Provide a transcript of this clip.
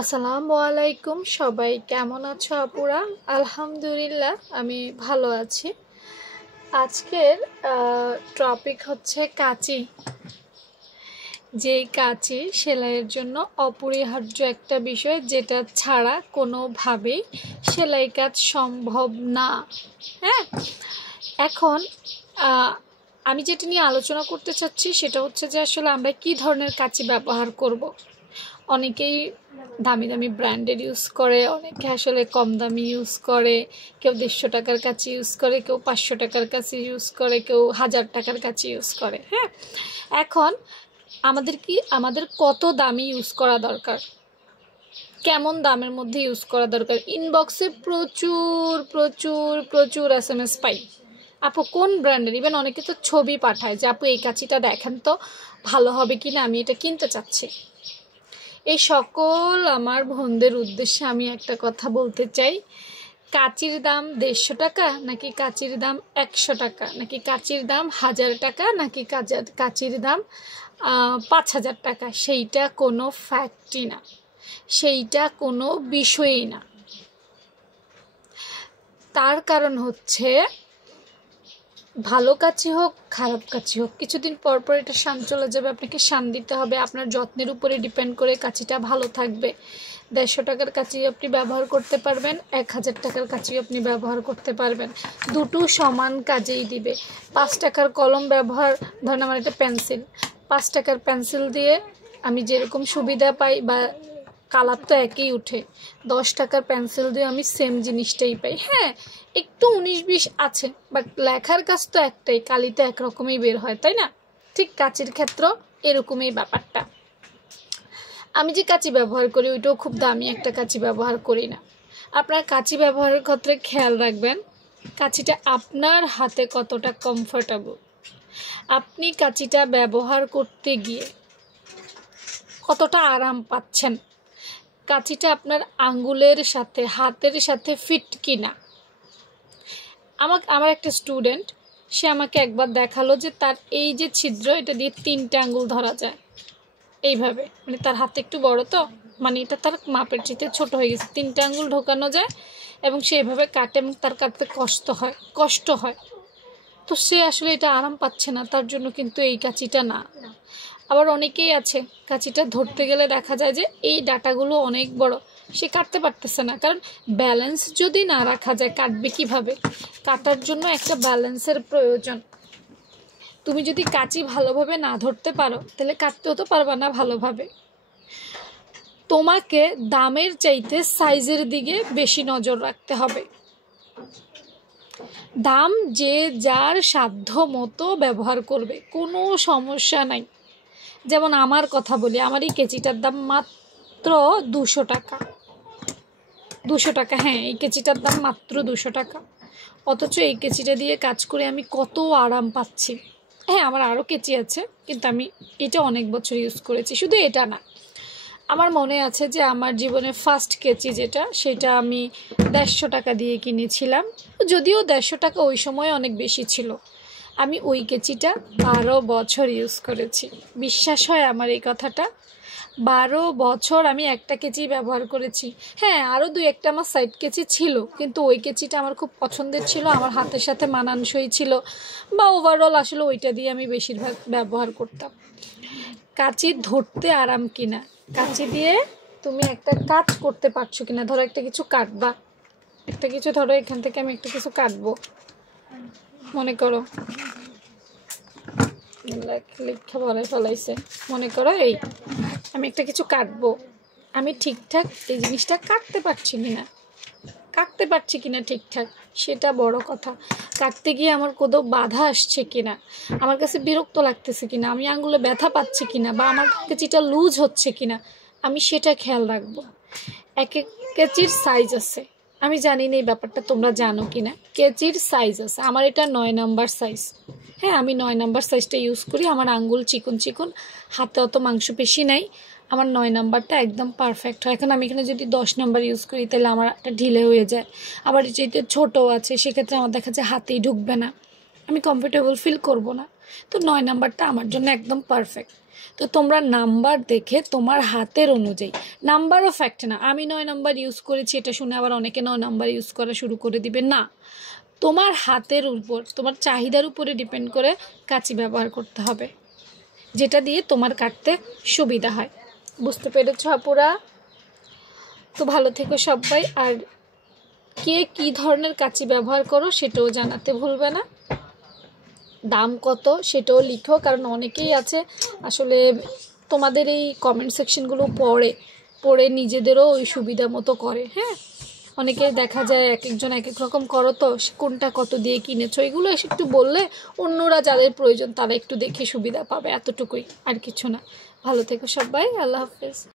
আসসালামু আলাইকুম, সবাই কেমন আছো আপুরা? আলহামদুলিল্লাহ আমি ভালো আছি। আজকের টপিক হচ্ছে কাঁচি। যেই কাঁচি সেলাইয়ের জন্য অপরিহার্য একটা বিষয়, যেটা ছাড়া কোনোভাবেই সেলাই কাজ সম্ভব না। হ্যাঁ, এখন আমি যেটা নিয়ে আলোচনা করতে চাচ্ছি সেটা হচ্ছে যে আসলে আমরা কী ধরনের কাঁচি ব্যবহার করব। অনেকেই দামি দামি ব্র্যান্ডের ইউজ করে, অনেকে আসলে কম দামি ইউজ করে, কেউ 150 টাকার কাছে ইউজ করে, কেউ 500 টাকার কাছে ইউজ করে, কেউ 1000 টাকার কাছে ইউজ করে। হ্যাঁ, এখন আমাদের কত দামি ইউজ করা দরকার, কেমন দামের মধ্যে ইউজ করা দরকার? ইনবক্সে প্রচুর প্রচুর প্রচুর SMS পাই, আপু কোন ব্র্যান্ডের। ইভেন অনেকে তো ছবি পাঠায় যে আপু এই কাঁচিটা দেখেন তো ভালো হবে কি না, আমি এটা কিনতে চাচ্ছি। এই সকল আমার বোনদের উদ্দেশ্যে আমি একটা কথা বলতে চাই, কাঁচির দাম 150 টাকা নাকি কাঁচির দাম 100 টাকা, নাকি কাঁচির দাম 1000 টাকা, নাকি কাঁচির দাম 5000 টাকা, সেইটা কোনো ফ্যাক্টই না, সেইটা কোনো বিষয়ই না। তার কারণ হচ্ছে ভালো কাঁচি হোক খারাপ কাঁচি হোক, কিছুদিন পর পর এটা শান চলে যাবে, আপনাকে শান দিতে হবে। আপনার যত্নের উপরে ডিপেন্ড করে কাঁচিটা ভালো থাকবে। 150 টাকার কাঁচি আপনি ব্যবহার করতে পারবেন, 1000 টাকার কাঁচি আপনি ব্যবহার করতে পারবেন, দুটো সমান কাজেই দিবে। 5 টাকার কলম ব্যবহার, ধরেন আমার একটা পেন্সিল, 5 টাকার পেন্সিল দিয়ে আমি যেরকম সুবিধা পাই বা কালার তো একই উঠে, 10 টাকার পেন্সিল দিয়ে আমি সেম জিনিসটাই পাই। হ্যাঁ, একটু 19-20 আছে, বাট লেখার কাজ তো একটাই, কালি তো একরকমই বের হয়, তাই না? ঠিক কাঁচির ক্ষেত্র এরকমই ব্যাপারটা। আমি যে কাঁচি ব্যবহার করি ওইটাও খুব দামি একটা কাঁচি ব্যবহার করি না। আপনার কাঁচি ব্যবহারের ক্ষেত্রে খেয়াল রাখবেন কাঁচিটা আপনার হাতে কতটা কমফোর্টেবল, আপনি কাঁচিটা ব্যবহার করতে গিয়ে কতটা আরাম পাচ্ছেন, কাঁচিটা আপনার আঙ্গুলের সাথে হাতের সাথে ফিট কিনা। আমার একটা স্টুডেন্ট, সে আমাকে একবার দেখালো যে তার এই যে ছিদ্র, এটা দিয়ে 3টে আঙ্গুল ধরা যায় এইভাবে, মানে তার হাতে একটু বড় তো, মানে এটা তার মাপের চেয়ে ছোট হয়ে গেছে, 3টে আঙ্গুল ঢোকানো যায় এবং সে এভাবে কাটে এবং তার কাটতে কষ্ট হয়। তো সে আসলে এটা আরাম পাচ্ছে না, তার জন্য কিন্তু এই কাঁচিটা না। আবার অনেকেই আছে কাঁচিটা ধরতে গেলে দেখা যায় যে এই ডাটাগুলো অনেক বড়, সে কাটতে পারতেছে না, কারণ ব্যালেন্স যদি না রাখা যায় কাটবে কিভাবে? কাটার জন্য একটা ব্যালেন্সের প্রয়োজন। তুমি যদি কাঁচি ভালোভাবে না ধরতে পারো তাহলে কাটতেও তো পারবা না ভালোভাবে। তোমাকে দামের চাইতে সাইজের দিকে বেশি নজর রাখতে হবে। দাম যে যার সাধ্য মতো ব্যবহার করবে, কোনো সমস্যা নাই। যেমন আমার কথা বলি, আমার এই কেচিটার দাম মাত্র 200 টাকা। 200 টাকা, হ্যাঁ, এই কেচিটার দাম মাত্র 200 টাকা। অথচ এই কেচিটা দিয়ে কাজ করে আমি কত আরাম পাচ্ছি। হ্যাঁ, আমার আরও কেচি আছে, কিন্তু আমি এটা অনেক বছর ইউজ করেছি। শুধু এটা না, আমার মনে আছে যে আমার জীবনে ফার্স্ট কেচি যেটা, সেটা আমি 150 টাকা দিয়ে কিনেছিলাম। যদিও 150 টাকা ওই সময় অনেক বেশি ছিল। আমি ওই কেচিটা 12 বছর ইউজ করেছি। বিশ্বাস হয় আমার এই কথাটা? 12 বছর আমি একটা কেচি ব্যবহার করেছি। হ্যাঁ, আরও 2-1টা আমার সাইড কেচি ছিল, কিন্তু ওই কেচিটা আমার খুব পছন্দের ছিল, আমার হাতের সাথে মানানসই ছিল, বা ওভারঅল আসলে ওইটা দিয়ে আমি বেশিরভাগ ব্যবহার করতাম। কাঁচি ধরতে আরাম কিনা, কাঁচি দিয়ে তুমি একটা কাজ করতে পারছো কিনা, ধরো একটা কিছু কাটবা, একটা কিছু ধরো এখান থেকে আমি একটা কিছু কাটবো, মনে করো লেখা বলে ফেলাইছে, মনে করো এই আমি একটা কিছু কাটবো, আমি ঠিকঠাক এই জিনিসটা কাটতে পারছি কিনা ঠিকঠাক, সেটা বড় কথা। কাটতে গিয়ে আমার কোথাও বাধা আসছে কিনা, আমার কাছে বিরক্ত লাগতেছে কিনা, আমি আঙ্গুলে ব্যথা পাচ্ছি কিনা, বা আমার কেচিটা লুজ হচ্ছে কিনা, আমি সেটা খেয়াল রাখবো। এক এক কেচির সাইজ আছে, আমি জানি না এই ব্যাপারটা তোমরা জানো কিনা। কেচির সাইজ আছে, আমার এটা 9 নাম্বার সাইজ। হ্যাঁ, আমি 9 নাম্বার সাইজটা ইউজ করি। আমার আঙ্গুল চিকন, হাতে অত মাংসপেশি নাই, আমার 9 নাম্বারটা একদম পারফেক্ট হয়। এখন আমি এখানে যদি 10 নাম্বার ইউজ করি তাহলে আমার একটা ঢিলে হয়ে যায়। আবার যেহেতু ছোটো আছে সেক্ষেত্রে আমার দেখা যায় হাতেই ঢুকবে না, আমি কমফোর্টেবল ফিল করব না। তো 9 নাম্বারটা আমার জন্য একদম পারফেক্ট। তো তোমরা নাম্বার দেখে তোমার হাতের অনুযায়ী, নাম্বারও ফ্যাক্ট না, আমি 9 নাম্বার ইউজ করেছি এটা শুনে আবার অনেকে 9 নাম্বার ইউজ করা শুরু করে দিবে না। তোমার হাতের উপর, তোমার চাহিদার উপরে ডিপেন্ড করে কাঁচি ব্যবহার করতে হবে, যেটা দিয়ে তোমার কাটতে সুবিধা হয়। বুঝতে পেরেছো আপুরা? তো ভালো থেকো সবাই, আর কে কী ধরনের কাঁচি ব্যবহার করো সেটাও জানাতে ভুলবে না। দাম কত সেটাও লিখো, কারণ অনেকেই আছে আসলে তোমাদের এই কমেন্ট সেকশনগুলো পড়ে নিজেদেরও ওই সুবিধা মতো করে। হ্যাঁ, অনেকে দেখা যায় এক একজন এক এক রকম করো, তো কোনটা কত দিয়ে কিনেছো এগুলো একটু বললে অন্যরা যাদের প্রয়োজন তারা একটু দেখে সুবিধা পাবে, এতটুকুই, আর কিছু না। ভালো থেকো সবাই, আল্লাহ হাফেজ।